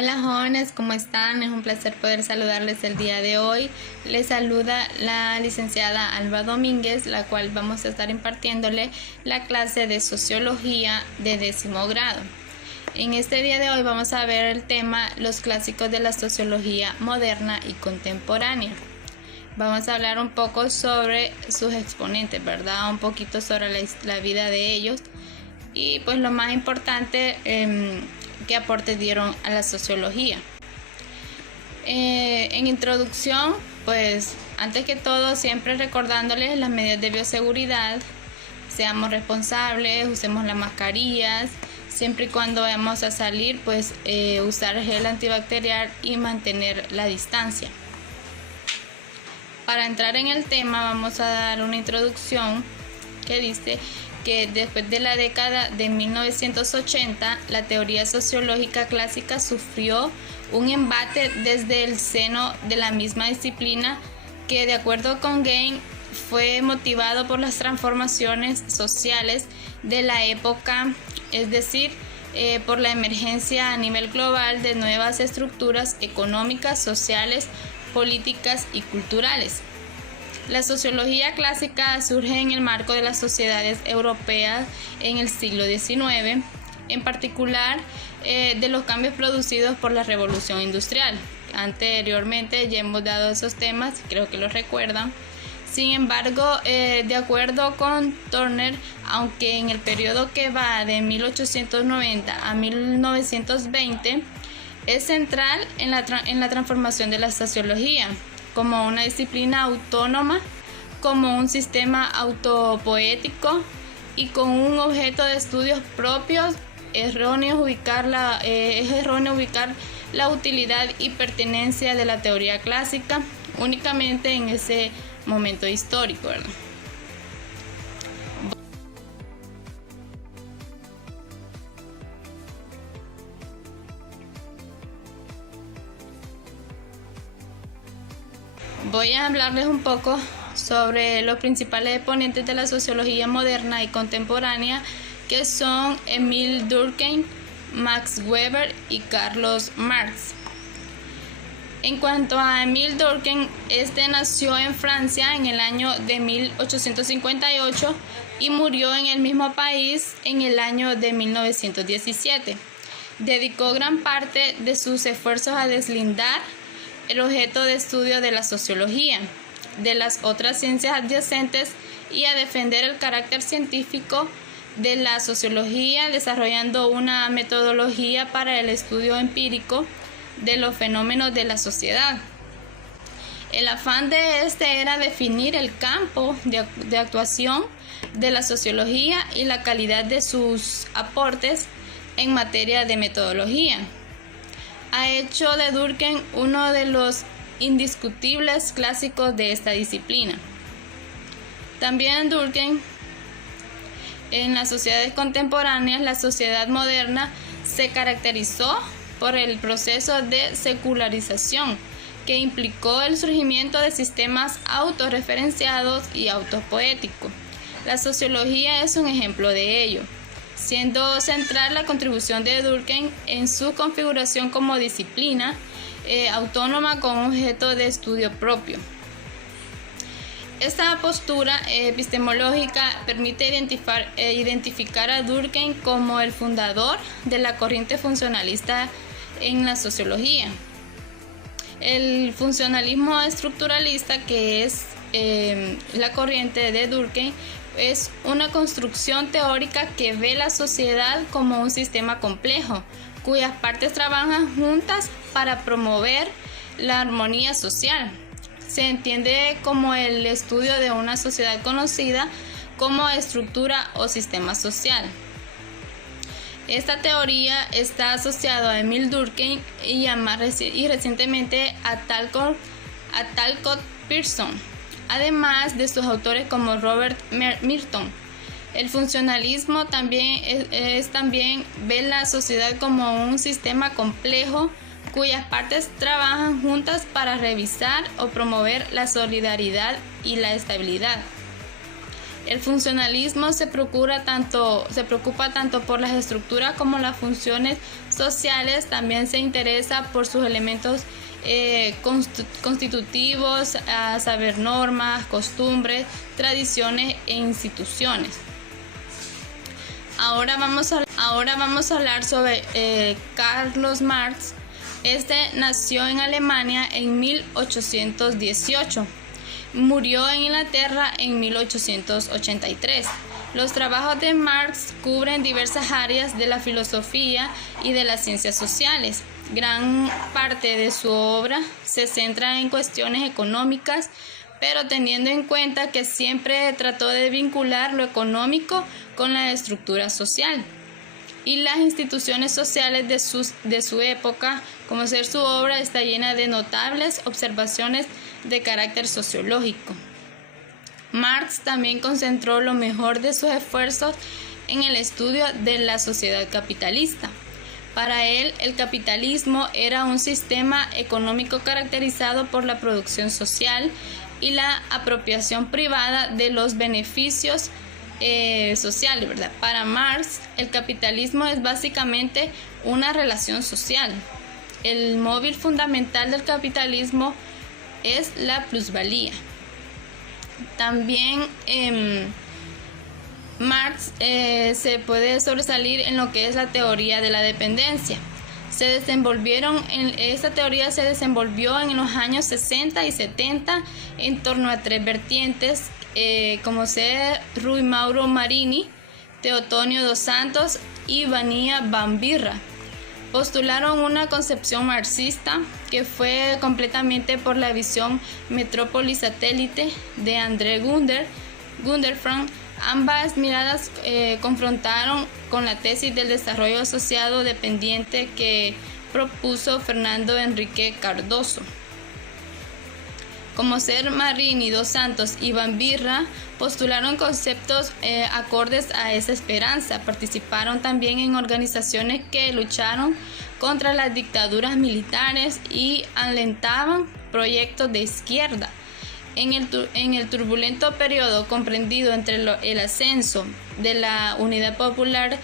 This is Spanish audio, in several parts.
Hola jóvenes, ¿cómo están? Es un placer poder saludarles el día de hoy. Les saluda la licenciada Alba Domínguez, la cual vamos a estar impartiéndole la clase de Sociología de 10º grado. En este día de hoy vamos a ver el tema Los clásicos de la sociología moderna y contemporánea. Vamos a hablar un poco sobre sus exponentes, ¿verdad? Un poquito sobre la vida de ellos y pues lo más importante, qué aportes dieron a la sociología. En introducción, pues antes que todo siempre recordándoles las medidas de bioseguridad, seamos responsables, usemos las mascarillas, siempre y cuando vayamos a salir, pues usar gel antibacterial y mantener la distancia. Para entrar en el tema vamos a dar una introducción que dice que después de la década de 1980, la teoría sociológica clásica sufrió un embate desde el seno de la misma disciplina que, de acuerdo con Gain, fue motivado por las transformaciones sociales de la época, es decir, por la emergencia a nivel global de nuevas estructuras económicas, sociales, políticas y culturales. La sociología clásica surge en el marco de las sociedades europeas en el siglo XIX, en particular de los cambios producidos por la Revolución Industrial. Anteriormente ya hemos dado esos temas, creo que los recuerdan. Sin embargo, de acuerdo con Turner, aunque en el periodo que va de 1890 a 1920, es central en la transformación de la sociología como una disciplina autónoma, como un sistema autopoético y con un objeto de estudios propios. Es erróneo ubicar la utilidad y pertenencia de la teoría clásica únicamente en ese momento histórico, ¿verdad? Voy a hablarles un poco sobre los principales exponentes de la sociología moderna y contemporánea, que son Émile Durkheim, Max Weber y Carlos Marx. En cuanto a Émile Durkheim, este nació en Francia en el año de 1858 y murió en el mismo país en el año de 1917. Dedicó gran parte de sus esfuerzos a deslindar el objeto de estudio de la sociología de las otras ciencias adyacentes y a defender el carácter científico de la sociología, desarrollando una metodología para el estudio empírico de los fenómenos de la sociedad. El afán de este era definir el campo de actuación de la sociología y la calidad de sus aportes en materia de metodología. Ha hecho de Durkheim uno de los indiscutibles clásicos de esta disciplina. También Durkheim, en las sociedades contemporáneas, la sociedad moderna se caracterizó por el proceso de secularización que implicó el surgimiento de sistemas autorreferenciados y autopoéticos. La sociología es un ejemplo de ello, siendo central la contribución de Durkheim en su configuración como disciplina autónoma con objeto de estudio propio. Esta postura epistemológica permite identificar a Durkheim como el fundador de la corriente funcionalista en la sociología. El funcionalismo estructuralista, que es la corriente de Durkheim, es una construcción teórica que ve la sociedad como un sistema complejo, cuyas partes trabajan juntas para promover la armonía social. Se entiende como el estudio de una sociedad conocida como estructura o sistema social. Esta teoría está asociada a Émile Durkheim y recientemente a Talcott Pearson, además de sus autores como Robert Merton. El funcionalismo también ve la sociedad como un sistema complejo cuyas partes trabajan juntas para revisar o promover la solidaridad y la estabilidad. El funcionalismo se preocupa tanto por las estructuras como las funciones sociales. También se interesa por sus elementos constitutivos, a saber, normas, costumbres, tradiciones e instituciones. Ahora vamos a hablar sobre Carlos Marx. Este nació en Alemania en 1818. Murió en Inglaterra en 1883. Los trabajos de Marx cubren diversas áreas de la filosofía y de las ciencias sociales. Gran parte de su obra se centra en cuestiones económicas, pero teniendo en cuenta que siempre trató de vincular lo económico con la estructura social y las instituciones sociales de su época. Como ser, su obra está llena de notables observaciones de carácter sociológico. Marx también concentró lo mejor de sus esfuerzos en el estudio de la sociedad capitalista. Para él, el capitalismo era un sistema económico caracterizado por la producción social y la apropiación privada de los beneficios sociales, ¿verdad? Para Marx, el capitalismo es básicamente una relación social. El móvil fundamental del capitalismo es la plusvalía. También Marx se puede sobresalir en lo que es la teoría de la dependencia. Esta teoría se desenvolvió en los años 60 y 70 en torno a tres vertientes, como ser Rui Mauro Marini, Teotonio dos Santos y Vania van Birra. Postularon una concepción marxista que fue completamente por la visión metrópoli satélite de André Gunderfrank. Ambas miradas confrontaron con la tesis del desarrollo asociado dependiente que propuso Fernando Henrique Cardoso. Como ser Marini, dos Santos y van Birra postularon conceptos acordes a esa esperanza. Participaron también en organizaciones que lucharon contra las dictaduras militares y alentaban proyectos de izquierda. En el turbulento periodo comprendido entre el ascenso de la Unidad Popular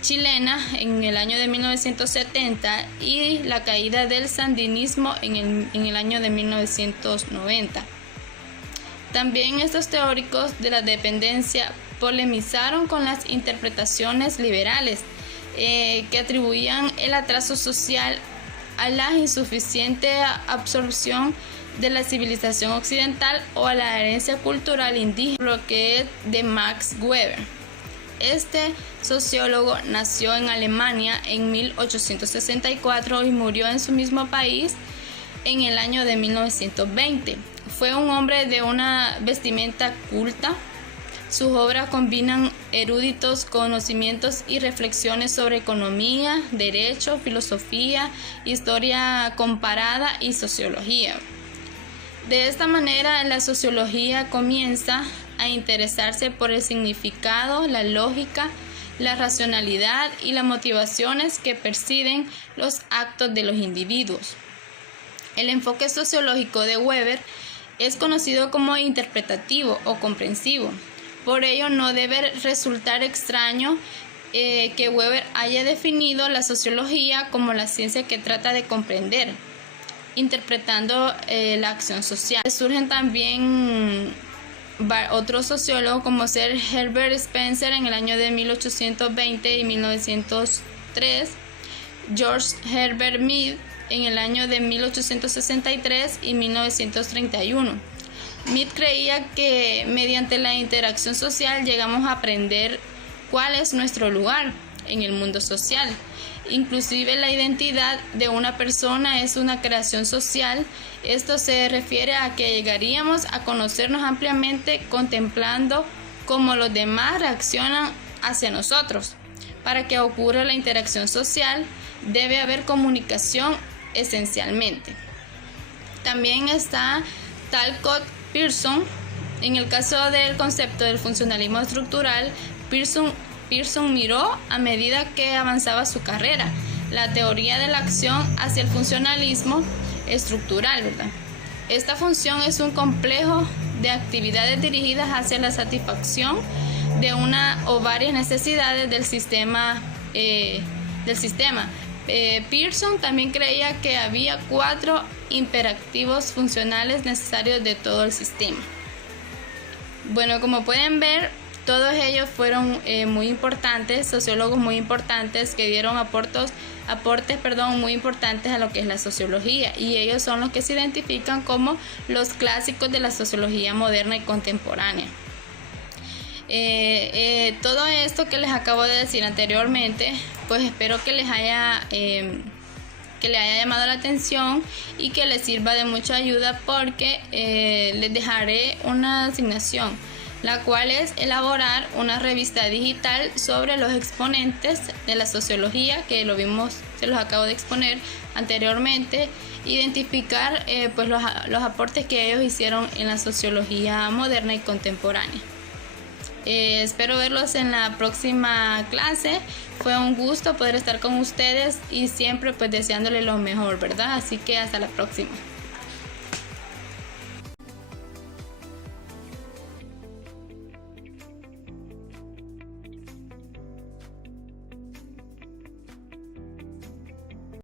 Chilena en el año de 1970 y la caída del sandinismo en el año de 1990. También estos teóricos de la dependencia polemizaron con las interpretaciones liberales que atribuían el atraso social a la insuficiente absorción de la civilización occidental o a la herencia cultural indígena, lo que es de Max Weber. Este sociólogo nació en Alemania en 1864 y murió en su mismo país en el año de 1920. Fue un hombre de una vestimenta culta. Sus obras combinan eruditos conocimientos y reflexiones sobre economía, derecho, filosofía, historia comparada y sociología. De esta manera, la sociología comienza a interesarse por el significado, la lógica, la racionalidad y las motivaciones que presiden los actos de los individuos. El enfoque sociológico de Weber es conocido como interpretativo o comprensivo. Por ello, no debe resultar extraño que Weber haya definido la sociología como la ciencia que trata de comprender, interpretando la acción social. Surgen también otros sociólogos como ser Herbert Spencer en el año de 1820 y 1903, George Herbert Mead en el año de 1863 y 1931. Mead creía que mediante la interacción social llegamos a aprender cuál es nuestro lugar en el mundo social. Inclusive la identidad de una persona es una creación social. Esto se refiere a que llegaríamos a conocernos ampliamente contemplando cómo los demás reaccionan hacia nosotros. Para que ocurra la interacción social debe haber comunicación esencialmente. También está Talcott Pearson. En el caso del concepto del funcionalismo estructural, Pearson miró a medida que avanzaba su carrera la teoría de la acción hacia el funcionalismo estructural, ¿verdad? Esta función es un complejo de actividades dirigidas hacia la satisfacción de una o varias necesidades del sistema. Pearson también creía que había 4 imperativos funcionales necesarios de todo el sistema. Bueno, como pueden ver, todos ellos fueron muy importantes, sociólogos muy importantes que dieron aportes muy importantes a lo que es la sociología, y ellos son los que se identifican como los clásicos de la sociología moderna y contemporánea. Todo esto que les acabo de decir anteriormente, pues espero que les haya llamado la atención y que les sirva de mucha ayuda, porque les dejaré una asignación, la cual es elaborar una revista digital sobre los exponentes de la sociología, que se los acabo de exponer anteriormente, identificar pues los aportes que ellos hicieron en la sociología moderna y contemporánea. Espero verlos en la próxima clase. Fue un gusto poder estar con ustedes y siempre pues deseándoles lo mejor, ¿verdad? Así que hasta la próxima.